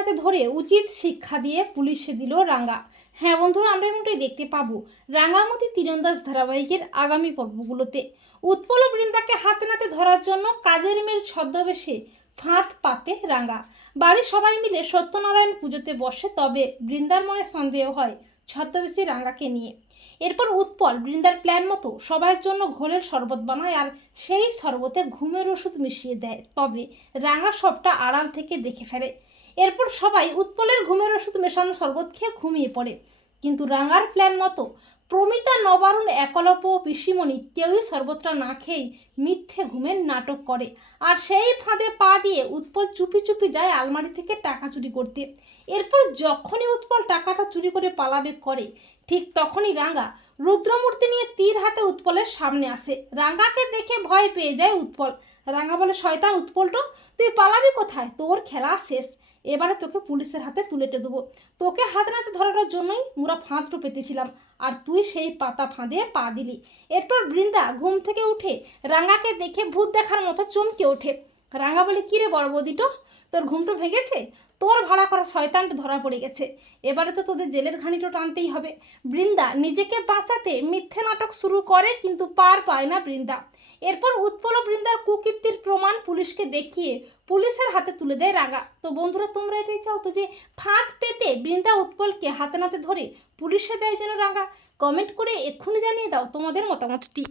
নাতে ধরে উচিত শিক্ষা দিয়ে পুলিশে দিল রাঙ্গা। হ্যাঁ বন্ধুরা, আমরা এমনটাই দেখতে পাবো। রাঙ্গামতি তীরন্দাজ ধারাবাহিকের আগামী পর্বগুলোতে। উৎপল বৃন্দাকে হাতে নাতে ধরার জন্য কাজের মেয়ের ছদ্মবেশে ফাঁদ পাতে রাঙ্গা। বাড়ির সবাই মিলে সত্যনারায়ণ পুজোতে বসে, তবে বৃন্দার মনে সন্দেহ হয় ছদ্মবেশী রাঙ্গাকে নিয়ে। এরপর উৎপল বৃন্দার প্ল্যান মতো সবার জন্য ঘোলের শরবত বানায় আর সেই শরবতে ঘুমের ওষুধ মিশিয়ে দেয়। তবে রাঙা সবটা আড়াল থেকে দেখে ফেলে। এরপর সবাই উৎপলের ঘুমের ওষুধ মেশানো শরবত খেয়ে ঘুমিয়ে পড়ে। কিন্তু রাঙার প্ল্যান মতো প্রমিতা, নবারুণ একলপ পিসিমণি কেউই শরবতটা না খেয়েই মিথ্যে ঘুমের নাটক করে। আর সেই ফাঁদে পা দিয়ে উৎপল চুপি চুপি যায় আলমারি থেকে টাকা চুরি করতে। এরপর যখনই উৎপল টাকাটা চুরি করে পালাবে করে, ঠিক তখনই রাঙ্গা রুদ্রমূর্তি নিয়ে তীর হাতে উৎপলের সামনে আসে। রাঙ্গাকে দেখে ভয় পেয়ে যায় উৎপল। রাঙ্গা বলে, শয়তান উৎপলটো, তুই পালাবি কোথায়? তোর খেলা শেষ। এবারে তোকে পুলিশের হাতে তুলেটে দেবো। তোকে হাত নাতে ধরানোর জন্যই মুরা ফাঁদটো পেতেছিলাম আর তুই সেই পাতা ফাঁদে পা দিলি। এরপর বৃন্দা ঘুম থেকে উঠে রাঙাকে দেখে ভূত দেখার মতো চমকে ওঠে। রাঙা বলে কিরে বড় বৌদিটো তোর ঘুমটো ভেঙেছে? তোর ভাড়া করা শয়তানটা ধরা পড়ে গেছে। এবারে তো তোদের জেলের ঘানিটো টানতেই হবে। বৃন্দা, নিজেকে বাঁচাতে মিথ্যে নাটক শুরু করে কিন্তু পার পায় না বৃন্দা। এরপর উৎপল বৃন্দার কুকীর্তির প্রমাণ পুলিশকে দেখিয়ে পুলিশের হাতে তুলে দেয় রাগা। তো বন্ধুরা, তোমরা এটাই চাও তো যে ফাঁদ পেতে বৃন্দা উৎপলকে হাতে নাতে ধরে পুলিশে দেয় যেন রাগা? কমেন্ট করে এক্ষুনি জানিয়ে দাও তোমাদের মতামতটি।